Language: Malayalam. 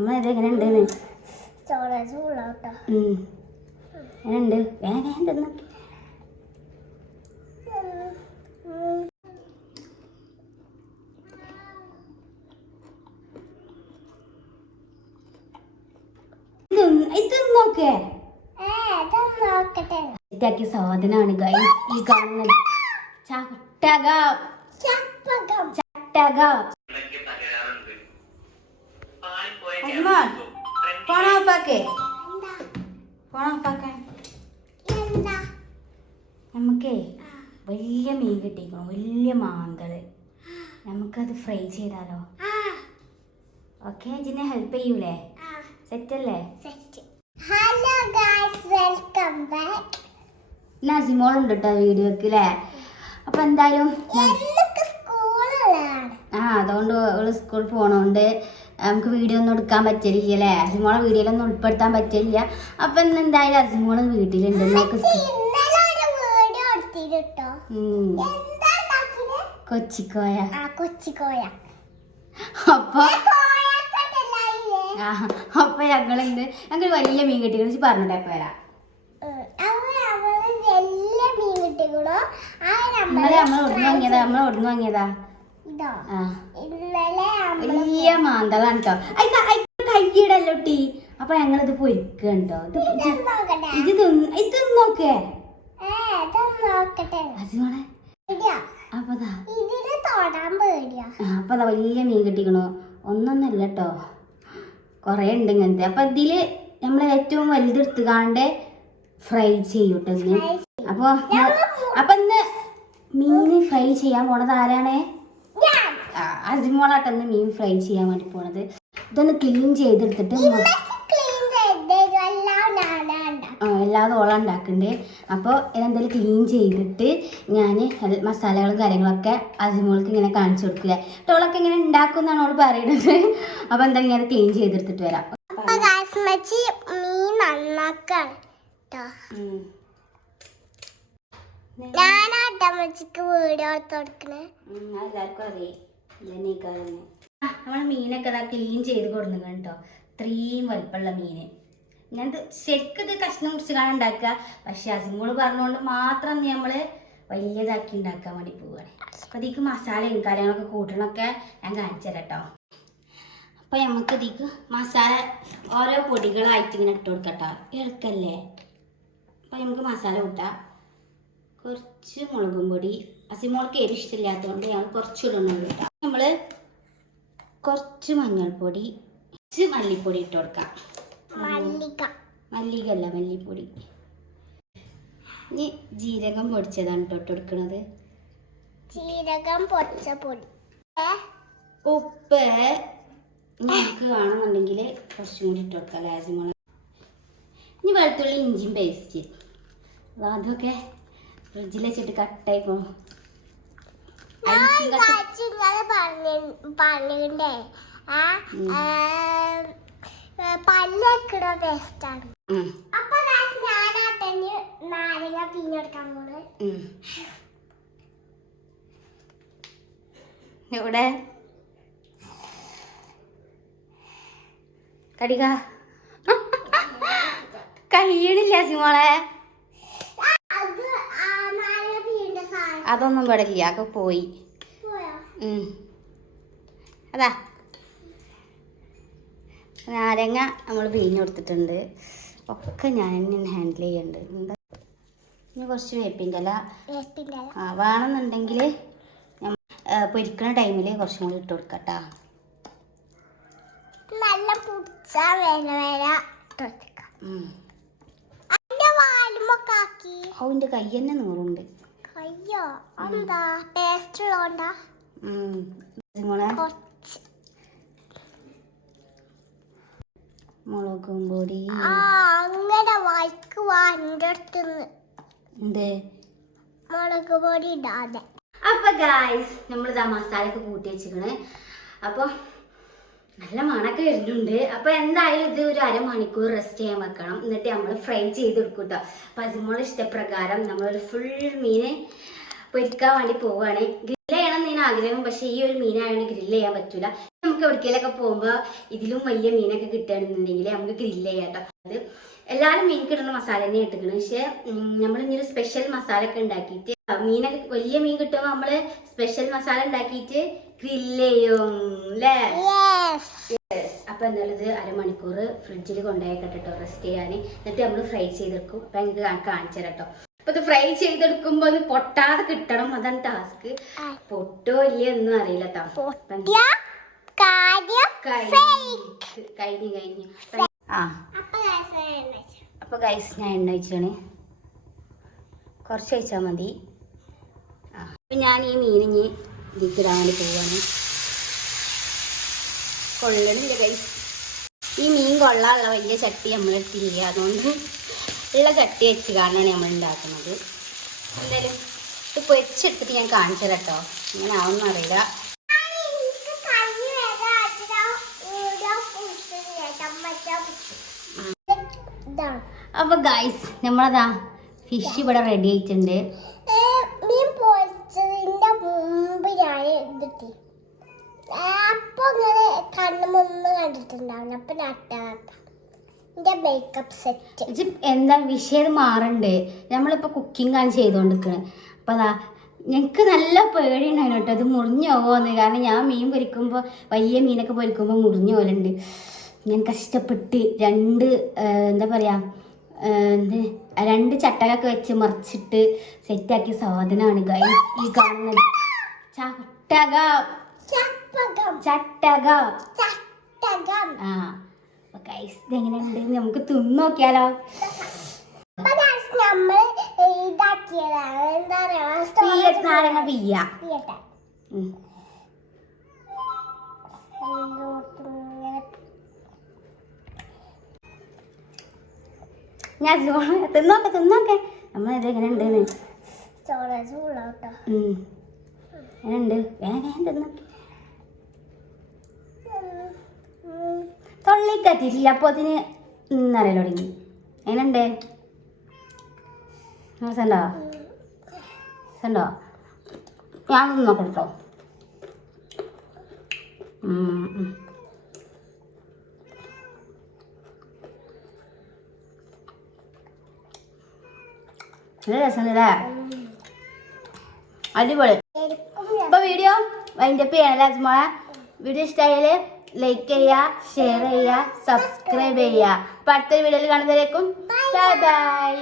അമ്മ ഇതെങ്ങനെ ഉണ്ടെന്ന് സ്റ്റോറേജ് ഫുള്ളാട്ടോ. എങ്ങനെയുണ്ട്? വേഗം തിന്നു. ഇത് നോക്കേ ഇതാക്കിയ സാധനമാണ് ഗൈസ് ഈ കാണുന്നത്. ചട്ടകം ചട്ടകം. ഫോൺ ഓഫാക്കേ. ഫോൺ ഓഫാക്കാൻ. നമുക്കേ വലിയ മീൻ കിട്ടിക്കോ, വലിയ മാന്തള്. നമുക്കത് ഫ്രൈ ചെയ്താലോ? ഓക്കെ, ജിന്നെ ഹെൽപ്പ് ചെയ്യൂലേ? സെറ്റ് അല്ലേ? Hello guys, welcome back. നസിമോളുണ്ട് കേട്ടോ വീഡിയോക്ക് അല്ലേ. അപ്പൊ എന്തായാലും അതുകൊണ്ട് അവള് സ്കൂളിൽ പോണോണ്ട് നമുക്ക് വീഡിയോ ഒന്നും എടുക്കാൻ പറ്റില്ല അല്ലേ. അസിമോളെ വീഡിയോയിലൊന്നും ഉൾപ്പെടുത്താൻ പറ്റില്ല. അപ്പൊ ഇന്ന് എന്തായാലും അസിമോള് വീട്ടിലുണ്ട്. കൊച്ചിക്കോയ. അപ്പൊ ഞങ്ങള് വലിയ മീൻ കിട്ടിയെന്ന് പറഞ്ഞിട്ടേ വരാം. നമ്മൾ ഒടിഞ്ഞു വാങ്ങിയതാ വലിയ മാന്തളാണ് കേട്ടോ. കയ്യിടല്ലോ ടീ. അപ്പൊ ഞങ്ങളിത് പൊരിക്കണം കേട്ടോ. ഇത് നോക്കേ. അപ്പതാ വലിയ മീൻ കിട്ടിക്കണു. ഒന്നൊന്നല്ല കേട്ടോ, കൊറേ ഉണ്ട് ഇങ്ങനത്തെ. അപ്പൊ ഇതില് നമ്മൾ ഏറ്റവും വലുതെടുത്തുകാണ്ട് ഫ്രൈ ചെയ്യൂട്ടോ ഇന്ന്. അപ്പൊ ഇന്ന് മീൻ ഫ്രൈ ചെയ്യാൻ പോണത് ആരാണ്? അസിമോളാട്ടന്ന് മീൻ ഫ്രൈ ചെയ്യാൻ വേണ്ടി പോണത്. ഇതൊന്ന് ക്ലീൻ ചെയ്തെടുത്തിട്ട് എല്ലാതും ഓളം ഉണ്ടാക്കണ്ടേ. അപ്പോൾ ഇതെന്തായാലും ക്ലീൻ ചെയ്തിട്ട് ഞാൻ മസാലകളും കാര്യങ്ങളൊക്കെ അസിമോൾക്ക് ഇങ്ങനെ കാണിച്ചു കൊടുക്കുക. ടോളൊക്കെ ഇങ്ങനെ ഉണ്ടാക്കും എന്നാണ് അവൾ പറയുന്നത്. അപ്പോൾ എന്തായാലും ഞാൻ ക്ലീൻ ചെയ്തെടുത്തിട്ട് വരാം. എല്ലാവർക്കും അറിയാം നമ്മളെ മീനൊക്കെ ക്ലീൻ ചെയ്ത് കൊടുക്കുന്നു കേട്ടോ. ഇത്രയും വലിപ്പമുള്ള മീന്. ഞാനത് ശരിക്കും ഇത് കഷ്ണം മുറിച്ച് കാണാൻ ഉണ്ടാക്കുക. പക്ഷെ അസിമോള് പറഞ്ഞുകൊണ്ട് മാത്രം നമ്മൾ വലിയതാക്കി ഉണ്ടാക്കാൻ വേണ്ടി പോവുകയാണ്. അപ്പം ഇതിക്ക് മസാലയും കാര്യങ്ങളൊക്കെ കൂട്ടണമൊക്കെ ഞാൻ കാണിച്ചു തരാം കേട്ടോ. അപ്പം നമുക്ക് ഇതിക്ക് മസാല ഓരോ പൊടികളായിട്ട് ഇങ്ങനെ ഇട്ട് കൊടുക്കട്ടോ. എളുക്കല്ലേ? അപ്പം നമുക്ക് മസാല കൂട്ടാം. കുറച്ച് മുളകും പൊടി. അസിമോൾക്ക് എരി ഇഷ്ടമില്ലാത്തതുകൊണ്ട് ഞങ്ങൾ കുറച്ച് ഇടണുള്ളൂ കേട്ടോ. നമ്മൾ കുറച്ച് മഞ്ഞൾപ്പൊടി, കുറച്ച് മല്ലിപ്പൊടി ഇട്ട് കൊടുക്കാം. മല്ലികല്ല, മല്ലിപ്പൊടി. ഇനി ജീരകം പൊടിച്ചതാണ് ഇട്ട് കൊടുക്കുന്നത്. ജീരകം പൊടിച്ചപ്പൊടി. ഉപ്പ് നമുക്ക് വേണമെന്നുണ്ടെങ്കിൽ കുറച്ചും കൂടി ഇട്ട് കൊടുക്കാം. ലാസിമുളക്. ഇനി വെളുത്തുള്ളി ഇഞ്ചിയും പേസ്റ്റ്. അതൊക്കെ ഫ്രിഡ്ജിൽ വെച്ചിട്ട് കട്ടായിക്കോ. പല്ലൊക്കെ പേസ്റ്റാണ്. അപ്പൊ നാരങ്ങ പിഞ്ഞെടുക്കാൻ പോണ്. ഇവിടെ കടിക കഴിയണില്ല സിമോളെ. അതൊന്നും പെടില്ല, ഒക്കെ പോയി. അതാ നാരങ്ങ നമ്മൾ പിഴിഞ്ഞ് കൊടുത്തിട്ടുണ്ട്. ഒക്കെ ഞാൻ തന്നെ ഹാൻഡിൽ ചെയ്യുന്നുണ്ട്. എന്താ ഇനി കുറച്ച് വേപ്പിൻ്റെ വേണമെന്നുണ്ടെങ്കിൽ പൊരിക്കണ ടൈമിൽ കുറച്ചും കൂടി ഇട്ട് കൊടുക്കട്ടാ. അവൻ്റെ കൈ തന്നെ നൂറുണ്ട്. മുളകും പൊടി അങ്ങനെ മുളക് പൊടി ഇടാതെ. അപ്പൊ ഗായ്സ് നമ്മളിതാ മസാല ഒക്കെ കൂട്ടി വെച്ചിക്കണ്. അപ്പോൾ നല്ല മണമൊക്കെ വരുന്നുണ്ട്. അപ്പോൾ എന്തായാലും ഇത് ഒരു അരമണിക്കൂർ റെസ്റ്റ് ചെയ്യാൻ വെക്കണം. എന്നിട്ട് നമ്മൾ ഫ്രൈ ചെയ്തെടുക്കും കേട്ടോ. അപ്പോൾ അസിമോളുടെ ഇഷ്ടപ്രകാരം നമ്മളൊരു ഫുൾ മീൻ പൊരിക്കാൻ വേണ്ടി പോവുകയാണ്. ഗ്രില്ല് ചെയ്യണം എന്ന് തന്നെ ആഗ്രഹം. പക്ഷെ ഈ ഒരു മീനായതുകൊണ്ട് ഗ്രില്ല് ചെയ്യാൻ പറ്റൂല. നമുക്ക് എവിടേക്കെങ്കിലൊക്കെ പോകുമ്പോൾ ഇതിലും വലിയ മീനൊക്കെ കിട്ടുകയാണെന്നുണ്ടെങ്കിൽ നമുക്ക് ഗ്രില്ല് ചെയ്യാം കേട്ടോ. അത് എല്ലാവരും മീൻ കിട്ടുന്ന മസാല തന്നെ ഇട്ടിക്കണം. പക്ഷെ നമ്മളിങ്ങനെ ഒരു സ്പെഷ്യൽ മസാല ഒക്കെ ഉണ്ടാക്കിയിട്ട് മീനൊക്കെ വലിയ മീൻ കിട്ടുമ്പോൾ നമ്മള് സ്പെഷ്യൽ മസാല ഉണ്ടാക്കിയിട്ട് ഗ്രില്ല് ചെയ്യും അല്ലേ? അപ്പൊ എന്തായാലും അരമണിക്കൂർ ഫ്രിഡ്ജിൽ കൊണ്ടുപോയിക്കട്ടെ കേട്ടോ റെസ്റ്റ് ചെയ്യാൻ. എന്നിട്ട് നമ്മൾ ഫ്രൈ ചെയ്തെടുക്കും. അപ്പൊ എനിക്ക് കാണിച്ചു തരാം കേട്ടോ. അപ്പൊ ഇത് ഫ്രൈ ചെയ്തെടുക്കുമ്പോ അത് പൊട്ടാതെ കിട്ടണം. അതാണ് ടാസ്ക്. പൊട്ടോ ഇല്ലയോ ഒന്നും അറിയില്ല കേട്ടോ. കഴിഞ്ഞു ആ. അപ്പൊ ഗൈസ് ഞാൻ എണ്ണ ഒഴിച്ചാണ്. കുറച്ച് ഒഴിച്ചാൽ മതി. അപ്പൊ ഞാൻ ഈ മീനിഞ്ഞ് ഇതിക്കിടാൻ വേണ്ടി പോവാണ്. കൊള്ളണില്ല ഗൈസ്. ഈ മീൻ കൊള്ളാനുള്ള വലിയ ചട്ടി നമ്മളെടുത്തില്ല. അതുകൊണ്ട് ഉള്ള ചട്ടി വെച്ച് കാണാണ് നമ്മൾ ഉണ്ടാക്കുന്നത്. എന്തായാലും ഇത് പൊരിച്ചെടുത്തിട്ട് ഞാൻ കാണിച്ചു തരാം കേട്ടോ. ഇങ്ങനെ ആവുമെന്ന് അറിയില്ല. അപ്പൊ ഗൈസ് നമ്മളതാ ഫിഷ് ഇവിടെ റെഡി ആയിട്ടുണ്ട്. മീൻ പൊരിച്ചതിന്റെ മുമ്പ് ഞാൻ ഇതിട്ടി അപ്പൊ ഇങ്ങനെ കണ്ണുമൊന്നും കണ്ടിട്ടുണ്ടാവില്ല. അപ്പൊ എന്റെ മേക്കപ്പ് സെറ്റ് എന്താ വിഷയം മാറണ്ട്. നമ്മളിപ്പോ കുക്കിംഗ് ആണ് ചെയ്തോണ്ടിരിക്കണത്. അപ്പൊ അതാ ഞങ്ങൾക്ക് നല്ല പേടിയുണ്ടായിരുന്നു കേട്ടോ ഇത് മുറിഞ്ഞു പോവുമെന്ന്. കാരണം ഞാൻ മീൻ പൊരിക്കുമ്പോൾ വലിയ മീനൊക്കെ പൊരിക്കുമ്പോൾ മുറിഞ്ഞു പോലുണ്ട്. ഞാൻ കഷ്ടപ്പെട്ട് എന്താ പറയാ രണ്ട് ചട്ടകൊക്കെ വെച്ച് മറിച്ചിട്ട് സെറ്റാക്കിയ സാധനമാണ് ഗൈസ് ഈ കാണുന്നത്. ചട്ടകം. ആ ഗൈസ് ഇതെങ്ങനെയുണ്ട് നമുക്ക് തിന്നോക്കിയാലോ? നാരങ്ങ പിയ്യ. ഞാൻ തിന്നോക്കെ നമ്മളിത് എങ്ങനെ ഉണ്ടെന്ന് എങ്ങനെയുണ്ട് വേഗം തിന്നോക്കെ. തൊള്ളിക്കത്തിട്ടില്ല അപ്പോൾ അതിന് നിന്നറിയാൻ തുടങ്ങി. എങ്ങനെയുണ്ട്? രസമുണ്ടോ? ഞാൻ നോക്കാം കേട്ടോ. നല്ല രസമുണ്ടല്ലേ? അടിപൊളി. അപ്പൊ വീഡിയോ വൈൻഡപ്പ് ചെയ്യണല്ലേ അജ്മോളെ? വീഡിയോ ഇഷ്ടമായാല് ലൈക്ക് ചെയ്യുക, ഷെയർ ചെയ്യുക, സബ്സ്ക്രൈബ് ചെയ്യുക. അപ്പൊ അടുത്തൊരു വീഡിയോയിൽ കാണുന്നവരേക്കും ബൈ ബൈ.